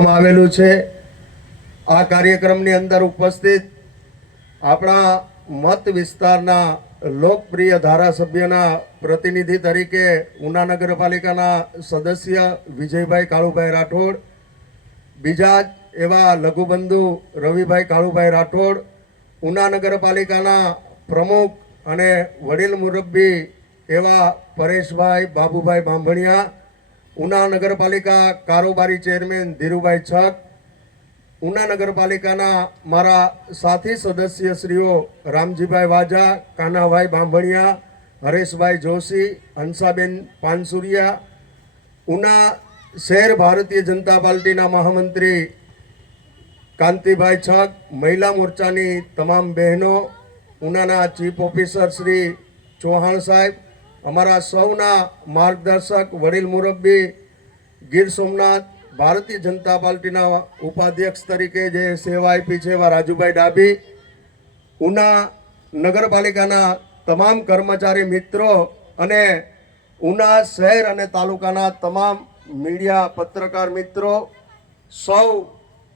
કરવામાં આવેલું છે। આ કાર્યક્રમની અંદર ઉપસ્થિત આપણા મત વિસ્તારના લોકપ્રિય ધારાસભ્યના પ્રતિનિધિ તરીકે ઉના નગરપાલિકાના સદસ્ય વિજયભાઈ કાળુભાઈ રાઠોડ, બીજા જ એવા લઘુબંધુ રવિભાઈ કાળુભાઈ રાઠોડ, ઉના નગરપાલિકાના પ્રમુખ અને વડીલ મુરબ્બી એવા પરેશભાઈ બાબુભાઈ બાંભણિયા, ઉના નગરપાલિકા કારોબારી ચેરમેન ધીરુભાઈ છક, ઉના નગરપાલિકાના મારા સાથી સદસ્યશ્રીઓ રામજીભાઈ વાજા, કાનાભાઈ બાંભણિયા, હરેશભાઈ જોશી, હંસાબેન પાનસુરિયા, ઉના શહેર ભારતીય જનતા પાર્ટીના મહામંત્રી કાંતિભાઈ છક, મહિલા મોરચાની તમામ બહેનો, ઉનાના ચીફ ઓફિસર શ્રી ચૌહાણ સાહેબ, અમારા સૌના માર્ગદર્શક વડીલ મુરબ્બી ગીર સોમનાથ ભારતીય જનતા પાર્ટીના ઉપાધ્યક્ષ તરીકે જે સેવા આપી છે એવા રાજુભાઈ ડાભી, ઉના નગરપાલિકાના તમામ કર્મચારી મિત્રો અને ઉના શહેર અને તાલુકાના તમામ મીડિયા પત્રકાર મિત્રો,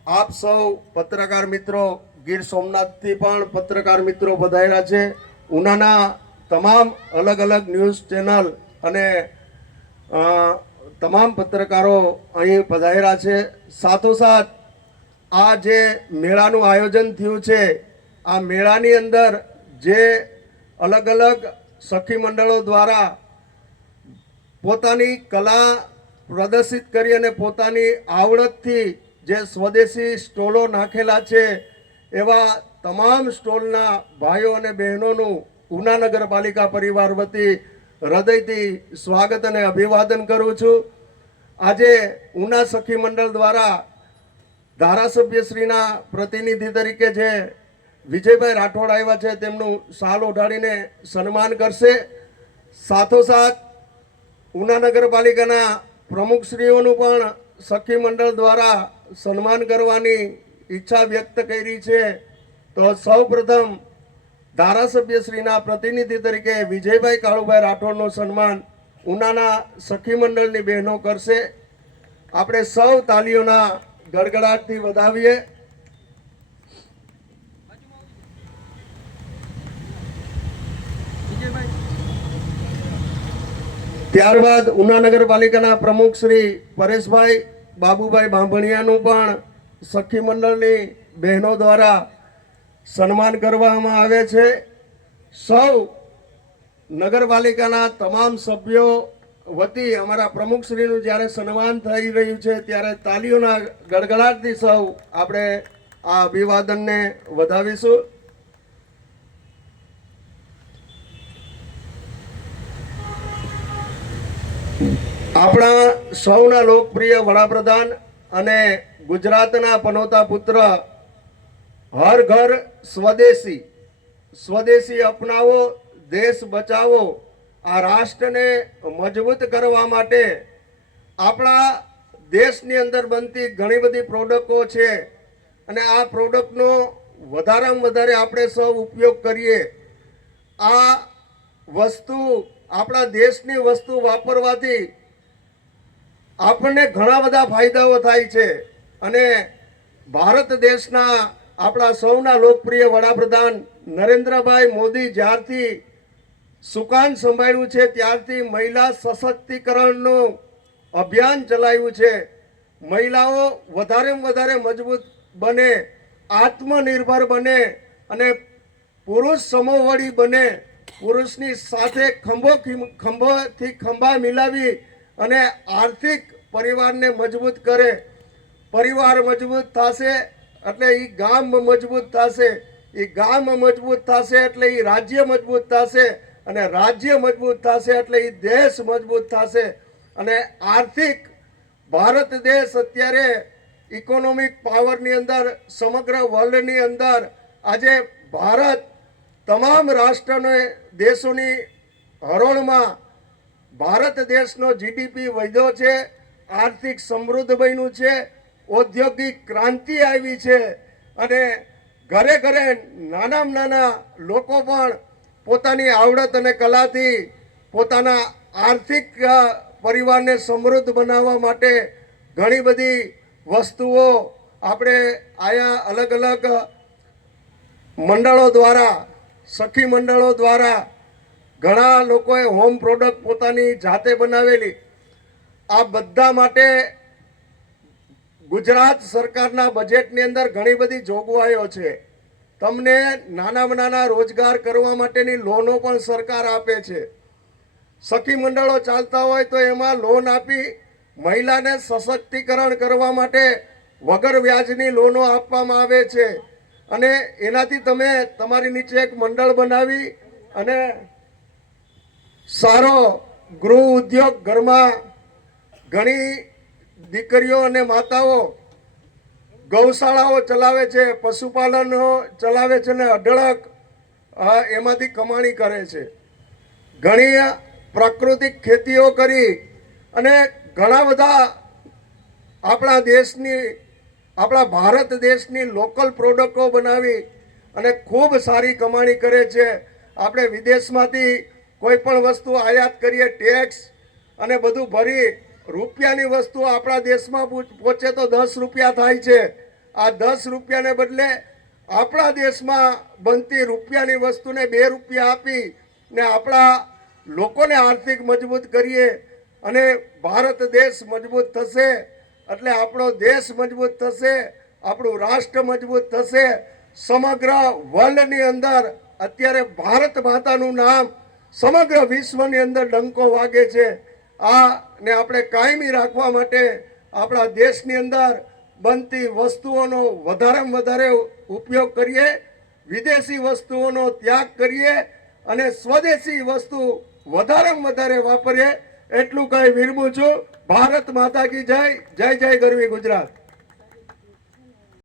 આપ સૌ પત્રકાર મિત્રો, ગીર સોમનાથથી પણ પત્રકાર મિત્રો પધાર્યા છે, ઉનાના તમામ અલગ અલગ ન્યૂઝ ચેનલ અને તમામ પત્રકારો અહીં પધાર્યા છે। સાથોસાથ આ જે મેળાનું આયોજન થયું છે, આ મેળાની અંદર જે અલગ અલગ સખી મંડળો દ્વારા પોતાની કલા પ્રદર્શિત કરી અને પોતાની આવડતથી જે સ્વદેશી સ્ટોલો નાખેલા છે એવા તમામ સ્ટોલના ભાઈઓ અને બહેનોનું ઉના નગરપાલિકા પરિવાર વતી હૃદયથી સ્વાગત અને અભિવાદન કરું છું। આજે ઉના સખી મંડળ દ્વારા ધારાસભ્યશ્રીના પ્રતિનિધિ તરીકે જે વિજયભાઈ રાઠોડ આવ્યા છે તેમનું શાલ ઓઢાડીને સન્માન કરશે। સાથોસાથ ઉના નગરપાલિકાના પ્રમુખશ્રીઓનું પણ સખી મંડળ દ્વારા સન્માન કરવાની ઈચ્છા વ્યક્ત કરી છે। તો સૌ પ્રથમ ધારાસભ્યશ્રીના પ્રતિનિધિ તરીકે વિજયભાઈ કાળુભાઈ રાઠોડનું સન્માન ઉનાના સખી મંડળની બહેનો કરશે। આપણે સૌ તાલીઓના ગડગડાટથી વધાવીએ। ત્યારબાદ ઉના નગરપાલિકાના પ્રમુખ શ્રી પરેશભાઈ બાબુભાઈ બાંભણિયાનું પણ સખી મંડળની બહેનો દ્વારા સન્માન કરવામાં આવે છે। સૌ નગરપાલિકાના તમામ સભ્યો વતી અમારા પ્રમુખશ્રીનું જ્યારે સન્માન થઈ રહ્યું છે ત્યારે તાલીઓના ગડગડાટથી સૌ આપણે આ અભિવાદનને વધાવીશું। આપણા સૌના લોકપ્રિય વડાપ્રધાન અને ગુજરાતના પનોતા પુત્ર હર ઘર સ્વદેશી, સ્વદેશી અપનાવો દેશ બચાવો, આ રાષ્ટ્રને મજબૂત કરવા માટે આપણા દેશની અંદર બનતી ઘણી બધી પ્રોડક્ટો છે અને આ પ્રોડક્ટનો વધારેમાં વધારે આપણે સૌ ઉપયોગ કરીએ। આ વસ્તુ આપણા દેશની વસ્તુ વાપરવાથી આપણને ઘણા બધા ફાયદાઓ થાય છે અને ભારત દેશના આપણા સૌના લોકપ્રિય વડાપ્રધાન નરેન્દ્રભાઈ મોદી જ્યારથી સુકાન સંભાળ્યું છે ત્યારથી મહિલા સશક્તિકરણનું અભિયાન ચલાવ્યું છે। મહિલાઓ વધારેમાં વધારે મજબૂત બને, આત્મનિર્ભર બને અને પુરુષ સમોવડી બને, પુરુષની સાથે ખંભોથી ખંભા મિલાવી અને આર્થિક પરિવારને મજબૂત કરે। પરિવાર મજબૂત થશે એટલે એ ગામ મજબૂત થશે, એ ગામ મજબૂત થશે એટલે એ રાજ્ય મજબૂત થશે અને રાજ્ય મજબૂત થશે એટલે એ દેશ મજબૂત થશે અને આર્થિક ભારત દેશ અત્યારે ઇકોનોમિક પાવરની અંદર સમગ્ર વર્લ્ડની અંદર આજે ભારત તમામ રાષ્ટ્રને દેશોની હરોળમાં ભારત દેશનો જીડીપી વધ્યો છે, આર્થિક સમૃદ્ધ બન્યું છે, ઔદ્યોગિક ક્રાંતિ આવી છે અને ઘરે ઘરે નાનામાં નાના લોકો પણ પોતાની આવડત અને કલાથી પોતાના આર્થિક પરિવારને સમૃદ્ધ બનાવવા માટે ઘણી બધી વસ્તુઓ આપણે આયા અલગ અલગ મંડળો દ્વારા, સખી મંડળો દ્વારા ઘણા લોકોએ હોમ પ્રોડક્ટ પોતાની જાતે બનાવેલી, આ બધા માટે ગુજરાત સરકારના બજેટની અંદર ઘણી બધી જોગવાઈઓ છે. તમને નાનામાં નાના રોજગાર કરવા માટેની લોનો પણ સરકાર આપે છે. સખી મંડળો ચાલતા હોય તો એમાં લોન આપી મહિલાને સશક્તિકરણ કરવા માટે વગર વ્યાજની લોનો આપવામાં આવે છે. અને એનાથી તમે તમારી નીચે એક મંડળ બનાવી અને સારો ગૃહ ઉદ્યોગ, ઘરમાં ઘણી દીકરીઓ અને માતાઓ ગૌશાળાઓ ચલાવે છે, પશુપાલનો ચલાવે છે ને અઢળક એમાંથી કમાણી કરે છે. ઘણી પ્રાકૃતિક ખેતીઓ કરી અને ઘણા બધા આપણા ભારત દેશની લોકલ પ્રોડક્ટો બનાવી અને ખૂબ સારી કમાણી કરે છે. આપણે વિદેશમાંથી કોઈ પણ વસ્તુ આયાત કરીએ, ટેક્સ અને બધું ભરી રૂપિયાની વસ્તુ આપણા દેશમાં પહોંચે તો 10 રૂપિયા થાય છે. આ 10 રૂપિયાને બદલે આપણા દેશમાં બનતી રૂપિયાની વસ્તુને 2 રૂપિયા આપી ને આપણા લોકોને આર્થિક મજબૂત કરીએ અને ભારત દેશ મજબૂત થશે એટલે આપણો દેશ મજબૂત થશે, આપણું રાષ્ટ્ર મજબૂત થશે. સમગ્ર વર્લ્ડની અંદર અત્યારે ભારત માતાનું નામ સમગ્ર વિશ્વની અંદર ડંકો વાગે છે. આ ને આપણે કાયમી રાખવા માટે આપણા દેશની અંદર બનતી વસ્તુઓનો વધારેમાં વધારે ઉપયોગ કરીએ, વિદેશી વસ્તુઓનો ત્યાગ કરીએ અને સ્વદેશી વસ્તુ વધારેમાં વધારે વાપરીએ. એટલું કહી વિરમું છું. ભારત માતા કી જય. જય જય ગરવી ગુજરાત.